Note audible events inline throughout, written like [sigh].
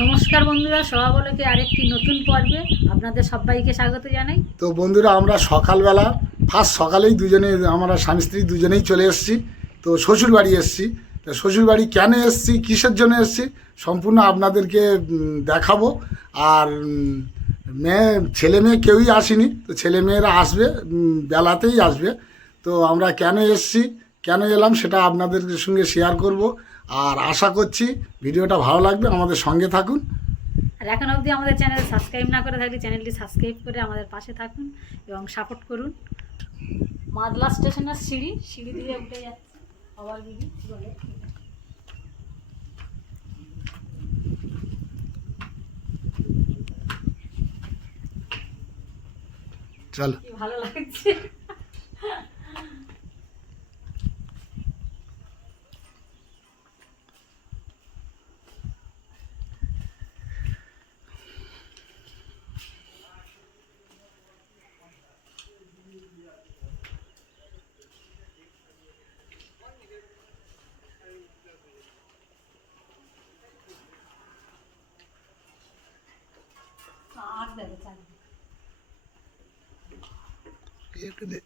নমস্কার বন্ধুরা সভাবলকে আরেকটি নতুন পর্বে আপনাদের সবাইকে স্বাগত জানাই। তো বন্ধুরা, আমরা সকালবেলা, ফার্স্ট সকালেই দুজনে, আমরা স্বামী স্ত্রী দুজনেই চলে এসেছি। তো শ্বশুর বাড়ি এসেছি। তো শ্বশুর বাড়ি কেন এসেছি, কিসের জন্য এসেছি, সম্পূর্ণ আপনাদেরকে দেখাবো। আর মেয়ে, ছেলে মেয়ে কেউই আসেনি, তো ছেলে মেয়েরা আসবে বেলাতেই আসবে। তো আমরা কেন এসেছি, কেন এলাম সেটা আপনাদের সঙ্গে শেয়ার করব। আর আশা করছি ভিডিওটা ভালো লাগবে। আমাদের সঙ্গে থাকুন। আর এখন অবধি আমাদের চ্যানেল সাবস্ক্রাইব না করে থাকলে চ্যানেলটি সাবস্ক্রাইব করে আমাদের পাশে থাকুন এবং সাপোর্ট করুন। মাদলা স্টেশনের সিঁড়ি সিঁড়ি দিয়ে উঠে যাচ্ছে। আবার দিদি বলে? চলো। ভালো লাগছে আর দেখো চারিদিকে।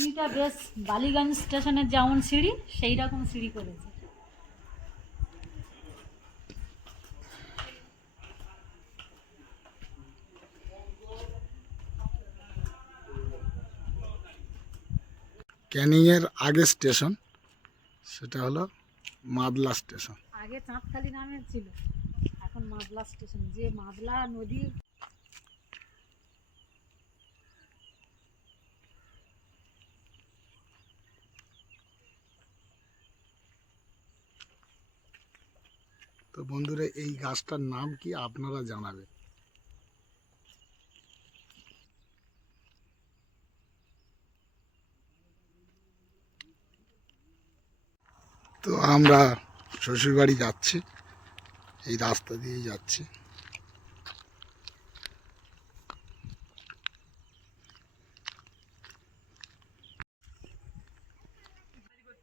সিঁড়িটা বেশ বালিগঞ্জ স্টেশনের যেমন সিঁড়ি সেই রকম সিঁড়ি করেছে। ক্যানিংয়ের আগে স্টেশন সেটা হলো মাদলা স্টেশন। আগে চাঁদখালি নামে ছিল এখন মাদলা স্টেশন। যে মাদলা নদী তো বন্ধুরা, এই গাছটার নাম কি আপনারা জানাবেন? তো আমরা শ্বশুরবাড়ি যাচ্ছি, এই রাস্তা দিয়েই যাচ্ছি।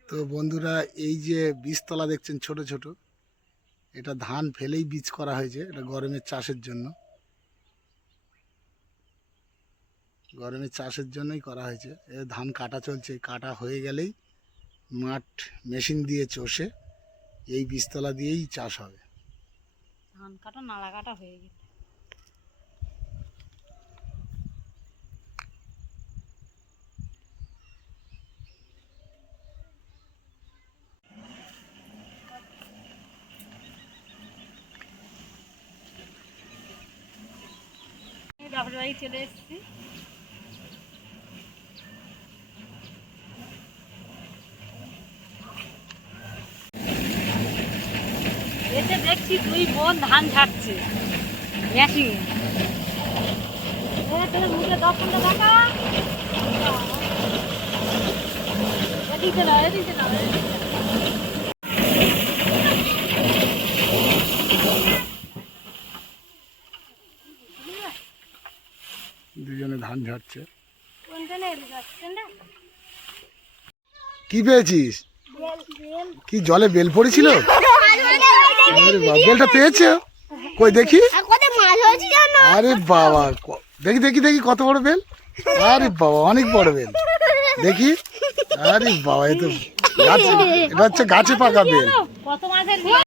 তো বন্ধুরা, এই যে বীজতলা দেখছেন ছোট ছোট এটা ধান ফেলেই বীজ করা হয়েছে, এটা গরমের চাষের জন্য। গরমের চাষের জন্যই করা হয়েছে। এ ধান কাটা চলছে, কাটা হয়ে গেলেই মাঠ মেশিন দিয়ে চষে এই বীজতলা দিয়েই চাষ হবে। ধান কাটা, নালা কাটা হয়ে গেছে। বাড়ি চলে এসেছি। এতে দেখছি দুই বোন ধান ঝাড়ছে। একই মুখে দর্শনটা দেখা এদিকে না এদিকে না এদিকে না। দুজনে ধান ঝাড়ছে। কি পেয়েছিস? কি জলে বেল পড়েছিল? [laughs] বেলটা পেয়েছে? কই দেখি? আরে বাবা দেখি দেখি দেখি কত বড় বেল। আরে বাবা অনেক বড় বেল। দেখি। আরে বাবা এ তো গাছ এটা হচ্ছে গাছে পাকা বেল।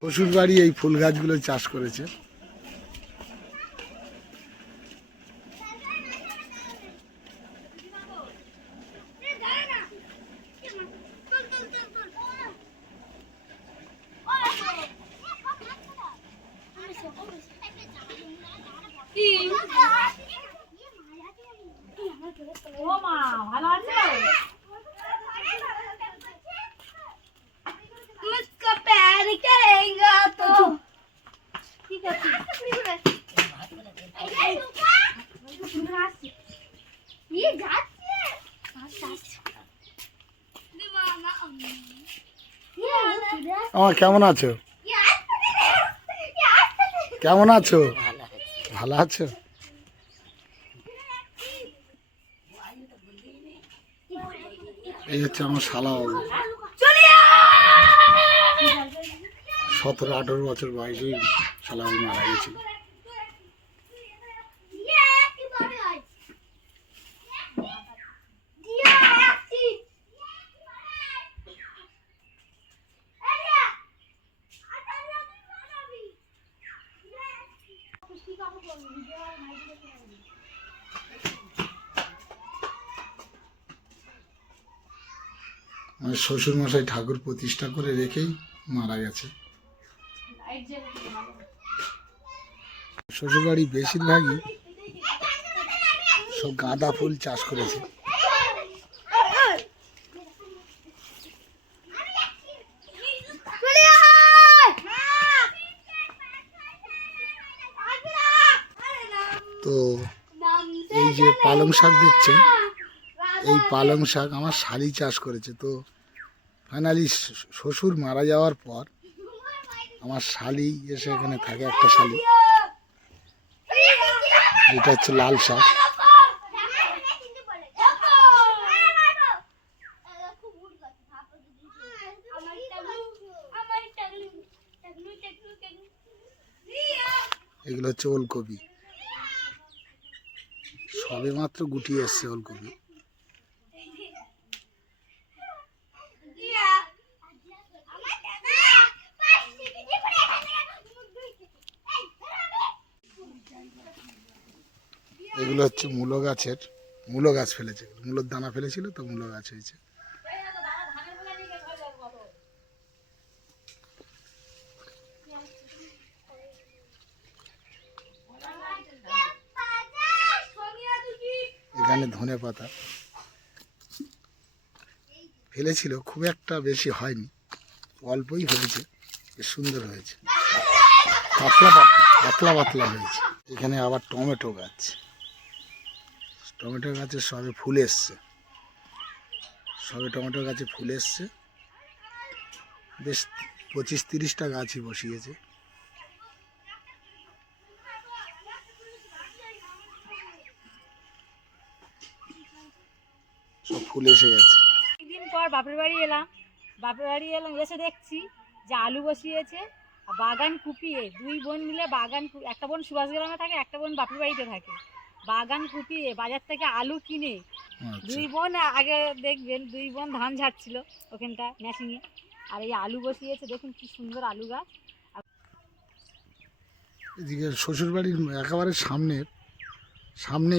শ্বশুর বাড়ি এই ফুল গাছগুলো চাষ করেছে। ও মা ভালো আছে मुझको प्यार करेगा तो ঠিক আছে ये जाती है मामा আমার কেমন আছো কেমন আছো ভালো আছো এই হচ্ছে আমার শালা বাবু। সতেরো আঠেরো বছর বয়সী শালাবাবু মারা গেছিল দিয়ে একটি বড় হয় দিয়ে একটি এরিয়া আটা লাগি বানাবি খুশি কাপড় পরবি ভিডিও নাইটি দেখে নেবি আমার শ্বশুরমশাই ঠাকুর প্রতিষ্ঠা করে রেখেই মারা গেছে। শ্বশুরবাড়ি বেশিরভাগই সব গাঁদা ফুল চাষ করেছে তো এই যে পালং শাক দেখছেন এই পালং শাক আমার শালি চাষ করেছে, তো ফাইনালি শ্বশুর মারা যাওয়ার পর আমার শালি এসে এখানে থাকে, একটা শালি। এটা হচ্ছে লাল শাক। এগুলো হচ্ছে ওলকপি। সবে মাত্র গুটিয়ে এসছে ওলকপি। এগুলো হচ্ছে মূলো গাছের, মূলো গাছ ফেলেছে। মূলোর দানা ফেলেছিল তো মূলো গাছ হয়েছে। এখানে ধনে পাতা। ফেলেছিল, খুব একটা বেশি হয়নি। অল্পই হয়েছে সুন্দর হয়েছে। পাতলা পাতলা পাতলা পাতলা হয়েছে। এখানে আবার টমেটো গাছ। টমেটো গাছে সবে ফুল এসছে। সবে টমেটো গাছে ফুল এসছে। বেশ পঁচিশ তিরিশটা গাছই বসিয়েছে। সব ফুল এসে গেছে। দিন পর বাপের বাড়ি এলাম। বাপের বাড়ি এলাম, এসে দেখছি যে আলু বসিয়েছে বাগান কুপিয়ে দুই বোন মিলে বাগান একটা বোন সুভাষ গ্রামে থাকে, একটা বোন বাপের বাড়িতে থাকে। বাগান কুপিয়ে বাজার থেকে আলু কিনে আচ্ছা। দুই বোন আগে দেখবেন দুই বোন ধান ঝাড়ছিল ওখানটা মেশিনে আর এই আলু বসিয়েছে দেখুন কি সুন্দর আলু গাছ। এদিকে শ্বশুরবাড়ির একেবারে সামনে সামনে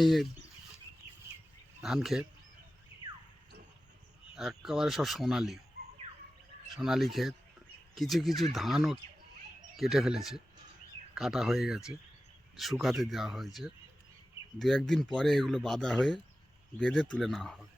ধান ক্ষেত। একেবারে সব সোনালি সোনালি ক্ষেত। কিছু কিছু ধানও কেটে ফেলেছে কাটা হয়ে গেছে শুকাতে দেওয়া হয়েছে। দু একদিন পরে এগুলো বাঁধা হয়ে বেঁধে তুলে নেওয়া হবে।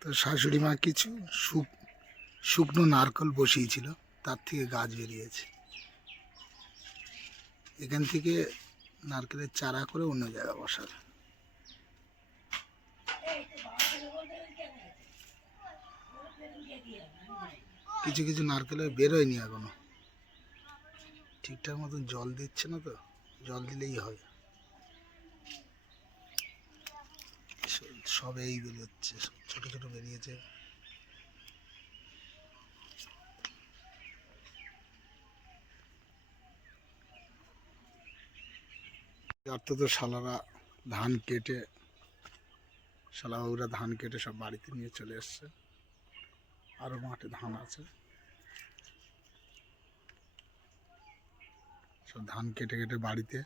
তো শাশুড়ি মা কিছু শুক শুকনো নারকল বসিয়েছিল, তার থেকে গাছ বেরিয়েছে। এখান থেকে নারকেলের চারা করে অন্য জায়গায় বসাবে। কিছু কিছু নারকেলে বেরোয়নি এখনও। ঠিকঠাক মতন জল দিচ্ছে না তো, জল দিলেই হয়। সব এই বেরোচ্ছে, ছোট ছোট বেরিয়েছে। আর তো তো শালারা ধান কেটে শালাবাবুরা ধান কেটে সব বাড়িতে নিয়ে চলে এসছে। আরও মাঠে ধান আছে। সব ধান কেটে কেটে বাড়িতে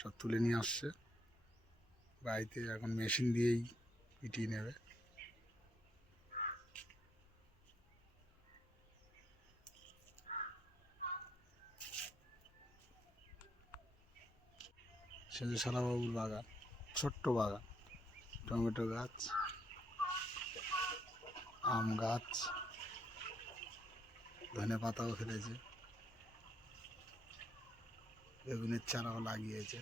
সব তুলে নিয়ে আসছে। বাড়িতে এখন মেশিন দিয়েই পিটিয়ে নেবে। সেজে সারাবাবুর বাগান, ছোট্ট বাগান, টমেটো গাছ, আম গাছ, ধনে পাতাও ফেলেছে, বেগুনের চারাও লাগিয়েছে।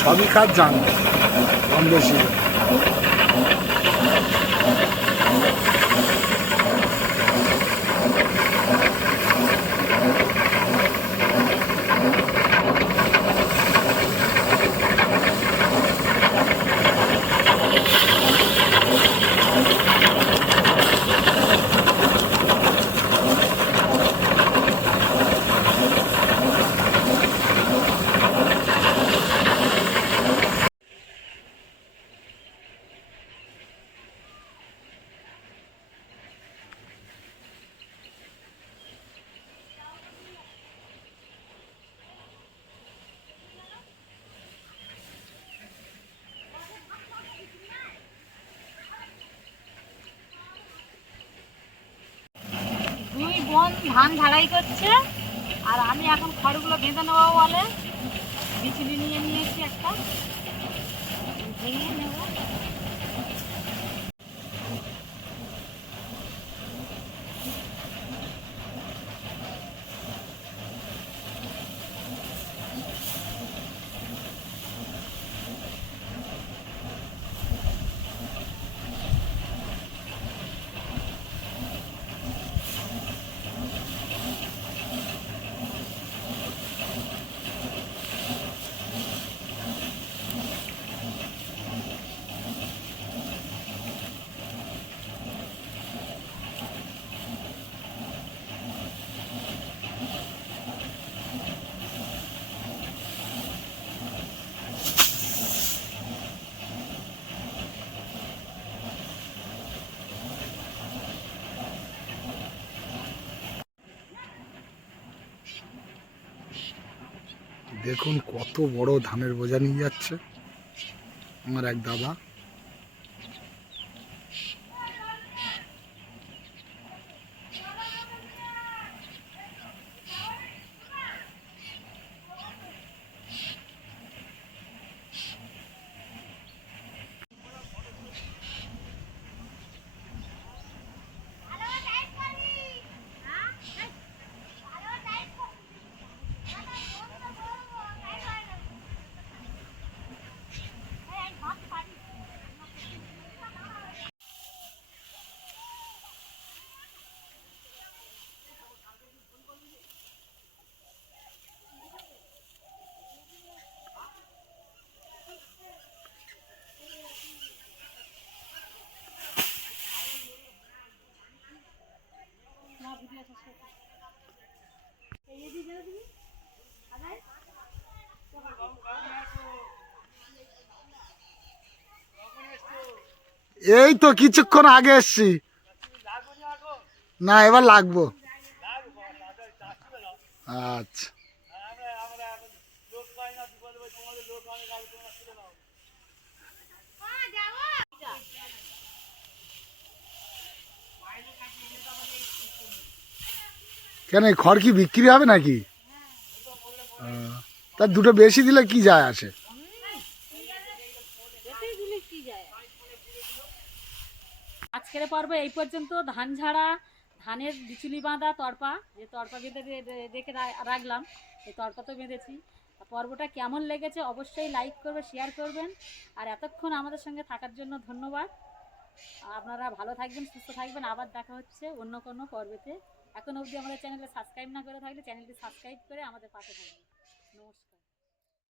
সবই কাজ জানবে কম বেশি দুই বোন ধান ঝাড়াই করছে, আর আমি এখন খড়গুলো বেঁধে নেব বলে, বিচুলি নিয়ে নিয়েছি একটা। ভেঙে নেব। দেখুন কত বড় ধানের বোঝা নিয়ে যাচ্ছে। আমার এক দাদা এই তো কিছুক্ষণ আগে এসছি। না, এবার লাগবো। আচ্ছা। কেন খড় কি বিক্রি হবে নাকি? তা দুটো বেশি দিলে কি যায় আসে? আজকের পর্ব এই পর্যন্ত। ধান ঝাড়া, ধানের বিচুলি বাঁধা তরপা, যে তরপা বেঁধে রেখে রাখলাম, এই তরপা তো বেঁধেছি। পর্বটা কেমন লেগেছে অবশ্যই লাইক করবে, শেয়ার করবেন। আর এতক্ষণ আমাদের সঙ্গে থাকার জন্য ধন্যবাদ। আপনারা ভালো থাকবেন, সুস্থ থাকবেন। আবার দেখা হচ্ছে অন্য কোনো পর্বেতে। এখন অবধি আমাদের চ্যানেলে সাবস্ক্রাইব না করে থাকলে চ্যানেলটি সাবস্ক্রাইব করে আমাদের পাশে থাকবেন।